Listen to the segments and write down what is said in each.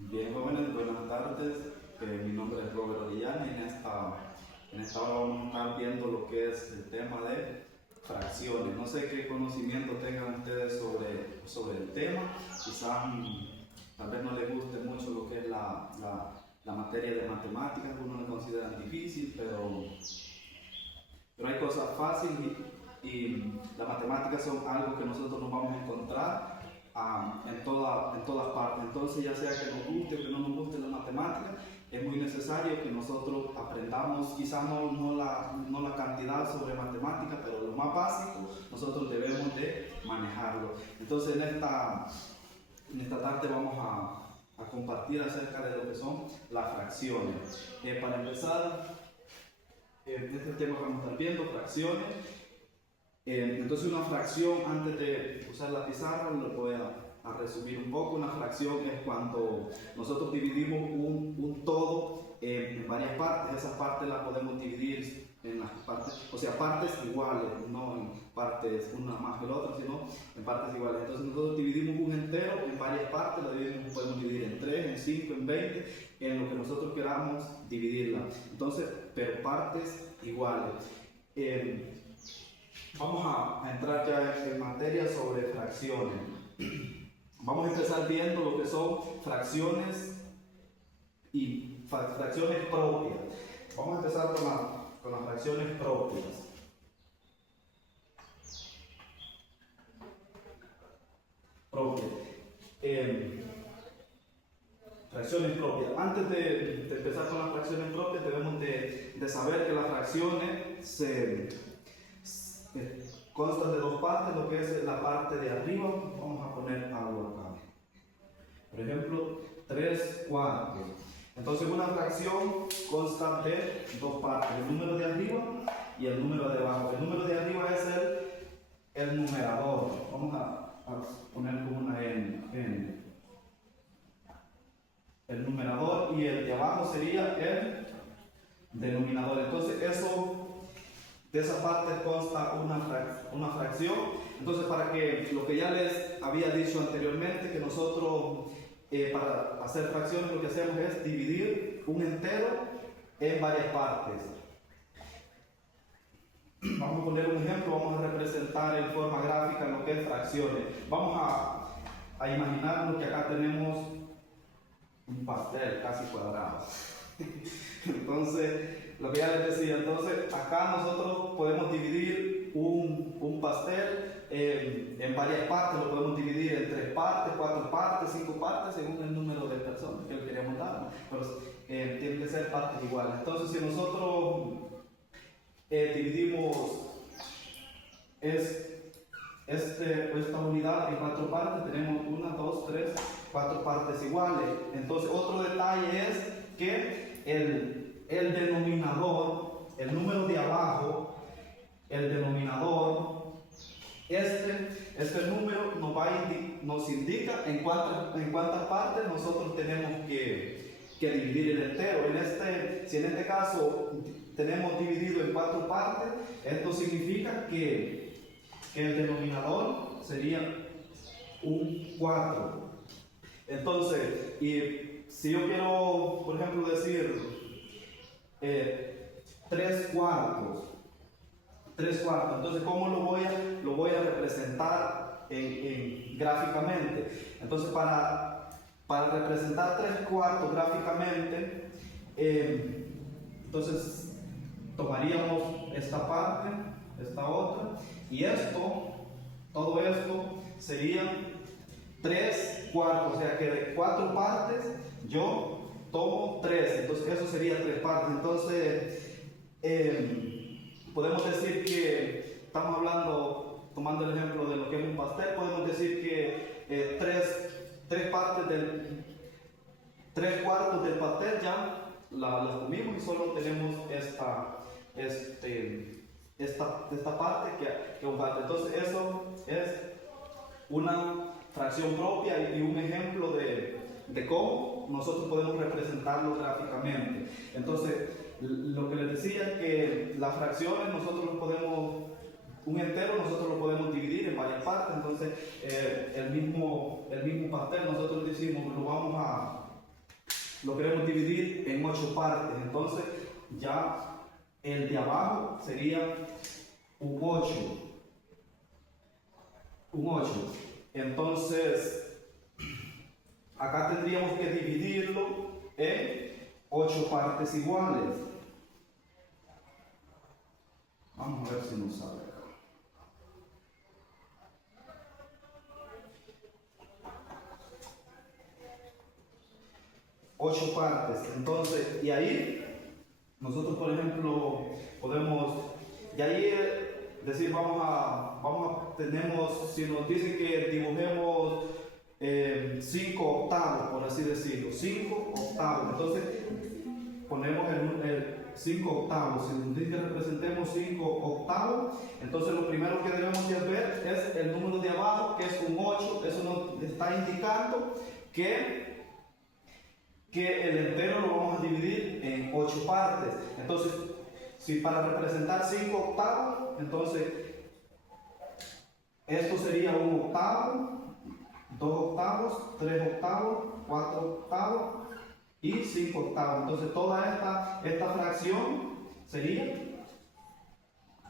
Bien, jóvenes, buenas tardes. Mi nombre es Robert Orellana y en esta hora vamos a estar viendo lo que es el tema de fracciones. No sé qué conocimiento tengan ustedes sobre el tema. Quizás tal vez no les guste mucho lo que es la materia de matemáticas, algunos la consideran difícil, pero hay cosas fáciles y las matemáticas son algo que nosotros nos vamos a encontrar en todas partes. Entonces, ya sea que nos guste o que no nos guste la matemática, es muy necesario que nosotros aprendamos, quizás no la cantidad sobre matemática, pero lo más básico nosotros debemos de manejarlo. Entonces, en esta tarde vamos a compartir acerca de lo que son las fracciones. Para empezar, este tema que vamos a estar viendo, fracciones. Entonces, una fracción, antes de usar la pizarra, lo voy a resumir un poco. Una fracción es cuando nosotros dividimos un todo en varias partes. Esas partes las podemos dividir en las partes, o sea, partes iguales, no en partes una más que la otra, sino en partes iguales. Entonces, nosotros dividimos un entero en varias partes, podemos dividir en 3, en 5, en 20, en lo que nosotros queramos dividirla. Entonces, pero partes iguales. Vamos a entrar ya en materia sobre fracciones. Vamos a empezar viendo lo que son fracciones y fracciones propias. Vamos a empezar con las fracciones propias. Fracciones propias. Antes de empezar con las fracciones propias, debemos de saber que las fracciones constan de dos partes, lo que es la parte de arriba. Vamos a poner algo acá. Por ejemplo, 3 cuartos. Entonces, una fracción consta de dos partes, el número de arriba y el número de abajo. El número de arriba es el numerador. Vamos a poner como una N. El numerador, y el de abajo sería el denominador. Entonces, de esa parte consta una fracción. Entonces, para que lo que ya les había dicho anteriormente, que nosotros para hacer fracciones lo que hacemos es dividir un entero en varias partes. Vamos a poner un ejemplo, vamos a representar en forma gráfica lo que es fracciones. Vamos a imaginarnos que acá tenemos un pastel casi cuadrado. Entonces, lo que ya les decía, entonces acá nosotros podemos dividir un pastel en varias partes, lo podemos dividir en 3 partes, 4 partes, 5 partes, según el número de personas que le queremos dar, pero tienen que ser partes iguales. Entonces, si nosotros dividimos esta unidad en 4 partes, tenemos 1, 2, 3, 4 partes iguales. Entonces, otro detalle es que el denominador, el número de abajo, el denominador, este número nos indica en cuántas partes nosotros tenemos que dividir el entero. Si en este caso tenemos dividido en 4 partes, esto significa que el denominador sería un 4. Entonces, y si yo quiero, por ejemplo, decir 3 cuartos, entonces, ¿cómo lo voy a representar gráficamente? Entonces, para representar 3 cuartos gráficamente, entonces tomaríamos esta parte, esta otra, y todo esto serían 3 cuartos, o sea que de 4 partes yo tomo 3, entonces eso sería 3 partes. Entonces, podemos decir que estamos tomando el ejemplo de lo que es un pastel, podemos decir que 3 cuartos del pastel ya las comimos y solo tenemos esta parte que un parte. Entonces, eso es una fracción propia y un ejemplo de cómo nosotros podemos representarlo gráficamente. Entonces, lo que les decía es que las fracciones un entero nosotros lo podemos dividir en varias partes. Entonces, el mismo pastel nosotros decimos, lo vamos lo queremos dividir en 8 partes. Entonces ya el de abajo sería un 8. Un 8. Entonces acá tendríamos que dividirlo en 8 partes iguales. Vamos a ver si nos sale acá. Ocho partes. Entonces, y ahí nosotros, por ejemplo, podemos, y ahí decir, tenemos, si nos dicen que dibujemos 5 octavos, por así decirlo, 5 octavos, entonces ponemos el 5 octavos. Si nos dicen que representemos 5 octavos, entonces lo primero que debemos de ver es el número de abajo, que es un 8. Eso nos está indicando que el entero lo vamos a dividir en 8 partes. Entonces, si para representar 5 octavos, entonces esto sería un octavo, 2 octavos, 3 octavos, 4 octavos y 5 octavos. Entonces toda esta fracción sería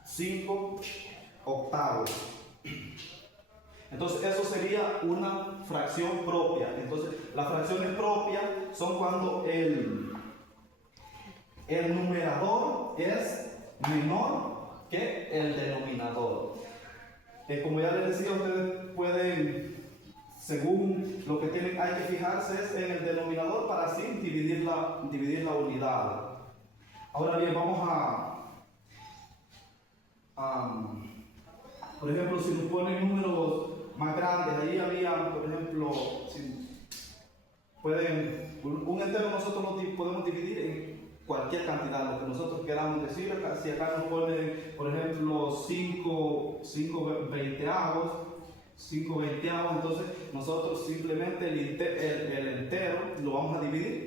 5 octavos. Entonces eso sería una fracción propia. Entonces las fracciones propias son cuando el numerador es menor que el denominador. Como ya les decía, ustedes pueden, según lo que tienen, hay que fijarse es en el denominador para así dividir la unidad. Ahora bien, vamos por ejemplo, si nos ponen números más grandes, ahí había, por ejemplo, un entero nosotros lo podemos dividir en cualquier cantidad, lo que nosotros queramos decir. Si acá nos ponen, por ejemplo, 5 veinteavos, entonces nosotros simplemente el entero lo vamos a dividir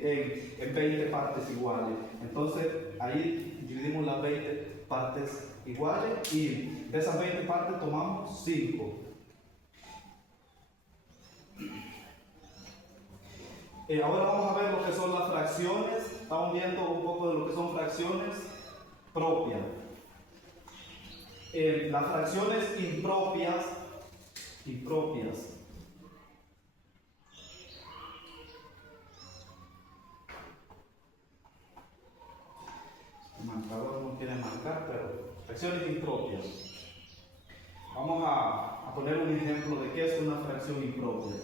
en 20 partes iguales. Entonces ahí dividimos las 20 partes iguales y de esas 20 partes tomamos 5. Ahora vamos a ver lo que son las fracciones. Estamos viendo un poco de lo que son fracciones propias. Las fracciones impropias. El marcador no quiere marcar, pero fracciones impropias. Vamos a poner un ejemplo de qué es una fracción impropia.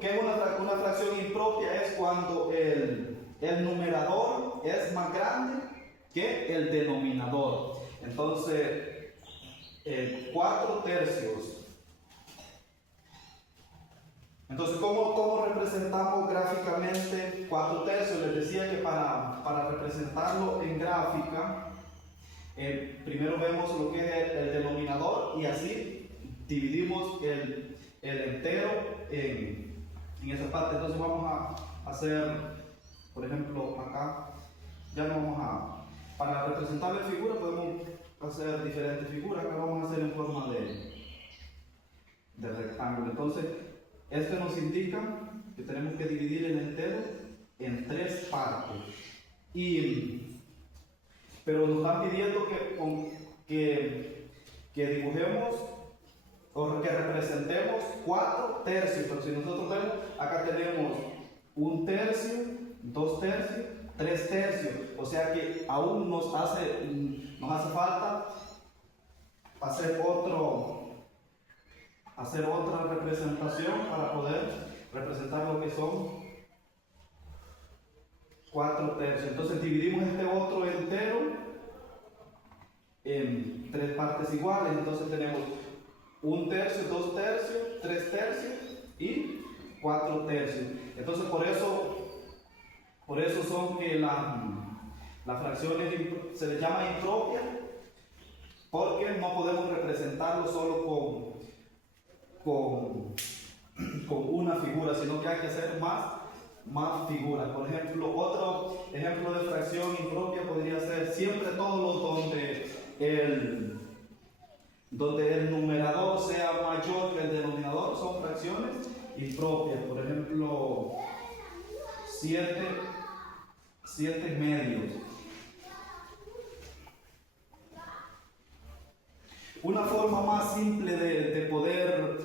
¿Qué es una fracción impropia? Es cuando el numerador es más grande que el denominador. Entonces, 4 tercios. Entonces, ¿cómo representamos gráficamente 4 tercios? Les decía que para representarlo en gráfica, primero vemos lo que es el denominador y así dividimos el entero en esa parte. Entonces vamos a hacer, por ejemplo, acá, ya no vamos para representar la figura podemos hacer diferentes figuras. Acá vamos a hacer en forma de rectángulo. Entonces, esto nos indica que tenemos que dividir el entero en 3 partes. Pero nos están pidiendo que dibujemos o que representemos 4 tercios. Pero si nosotros vemos, acá tenemos 1 tercio, 2 tercios, 3 tercios. O sea que aún nos hace falta hacer otra representación para poder representar lo que son 4 tercios. Entonces dividimos este otro entero en 3 partes iguales. Entonces tenemos 1 tercio, 2 tercios, 3 tercios y 4 tercios. Entonces por eso son que las fracciones se les llama impropias, porque no podemos representarlo solo con una figura, sino que hay que hacer más figuras. Por ejemplo, otro ejemplo de fracción impropia podría ser siempre todos los donde el numerador sea mayor que el denominador son impropias, por ejemplo, 7 medios. Una forma más simple de poder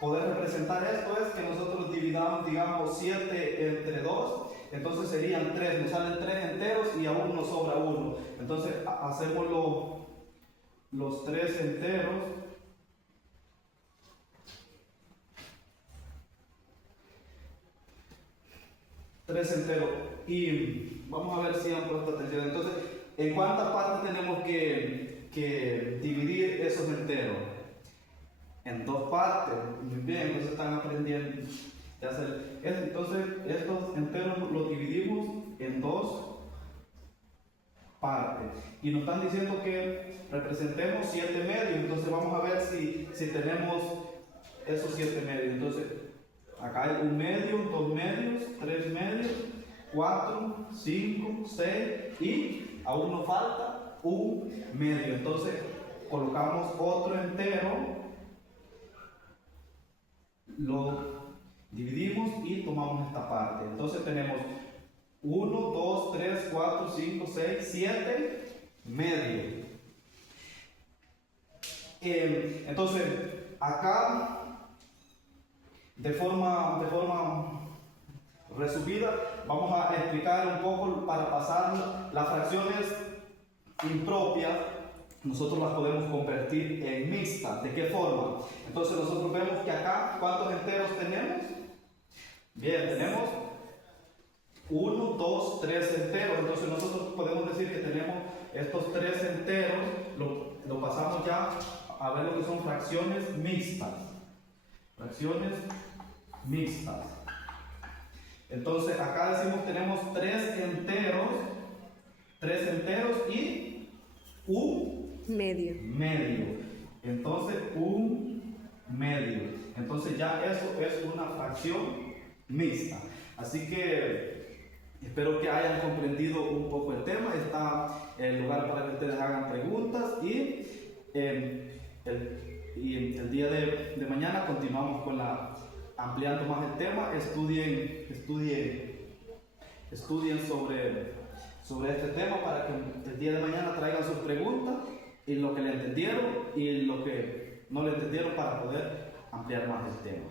representar esto es que nosotros dividamos, digamos, 7 entre 2, entonces serían 3, nos salen 3 enteros y aún nos sobra 1. Entonces hacemos los 3 enteros. Y vamos a ver si han puesto atención. Entonces, ¿en cuántas partes tenemos que dividir esos enteros? En 2 partes. Muy bien, entonces están aprendiendo. Entonces, estos enteros los dividimos en 2 partes. Y nos están diciendo que representemos 7 medios. Entonces, vamos a ver si tenemos esos 7 medios. Entonces, acá hay 1 medio, 2 medios, 3 medios, 4, 5, 6 y aún nos falta 1 medio. Entonces colocamos otro entero, lo dividimos y tomamos esta parte. Entonces tenemos 1, 2, 3, 4, 5, 6, 7 medios. Entonces acá de forma resumida, vamos a explicar un poco para pasar las fracciones impropias. Nosotros las podemos convertir en mixtas. ¿De qué forma? Entonces nosotros vemos que acá, ¿cuántos enteros tenemos? Bien, tenemos 1, 2, 3 enteros. Entonces nosotros podemos decir que tenemos estos 3 enteros, lo pasamos ya a ver lo que son fracciones mixtas. Fracciones mixtas. Entonces acá decimos tenemos 3 enteros y 1 medio. Entonces 1 medio. Entonces ya eso es una fracción mixta. Así que espero que hayan comprendido un poco el tema. Está el lugar para que ustedes hagan preguntas y el día de mañana continuamos con ampliando más el tema. Estudien sobre este tema para que el día de mañana traigan sus preguntas y lo que le entendieron y lo que no le entendieron para poder ampliar más el tema.